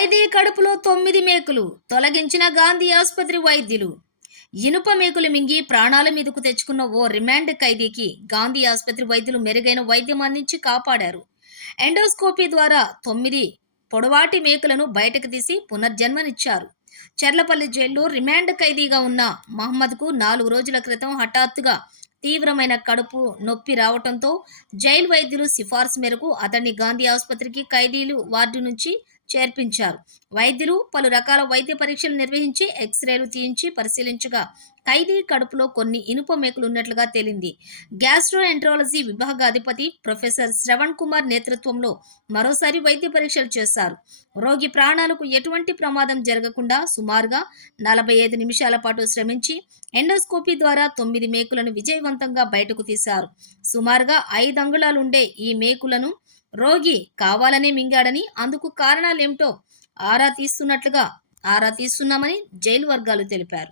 ఖైదీ కడుపులో 9 మేకులు తొలగించిన గాంధీ ఆసుపత్రి వైద్యులు. ఇనుప మేకులు మింగి ప్రాణాల మీదకు తెచ్చుకున్న ఓ రిమాండ్ ఖైదీకి గాంధీ ఆసుపత్రి వైద్యులు మెరుగైన వైద్యం అందించి కాపాడారు. ఎండోస్కోపీ ద్వారా 9 పొడవాటి మేకులను బయటకు తీసి పునర్జన్మనిచ్చారు. చెర్లపల్లి జైల్లో రిమాండ్ ఖైదీగా ఉన్న మహమ్మద్కు 4 రోజుల క్రితం హఠాత్తుగా తీవ్రమైన కడుపు నొప్పి రావడంతో జైలు వైద్యులు సిఫార్సు మేరకు అతన్ని గాంధీ ఆసుపత్రికి ఖైదీలు వార్డు నుంచి చేర్పించారు. వైద్యులు పలు రకాల వైద్య పరీక్షలు నిర్వహించి ఎక్స్రేలు తీయించి పరిశీలించగా ఖైదీ కడుపులో కొన్ని ఇనుప మేకులు ఉన్నట్లుగా తేలింది. గ్యాస్ట్రో ఎంట్రాలజీ విభాగాధిపతి ప్రొఫెసర్ శ్రవణ్ కుమార్ నేతృత్వంలో మరోసారి వైద్య పరీక్షలు చేశారు. రోగి ప్రాణాలకు ఎటువంటి ప్రమాదం జరగకుండా సుమారుగా 45 నిమిషాల పాటు శ్రమించి ఎండోస్కోపీ ద్వారా 9 మేకులను విజయవంతంగా బయటకు తీశారు. సుమారుగా 5 అంగుళాలుండే ఈ మేకులను రోగి కావాలనే మింగాడని, అందుకు కారణాలేమిటో ఆరా తీస్తున్నామని జైలు వర్గాలు తెలిపారు.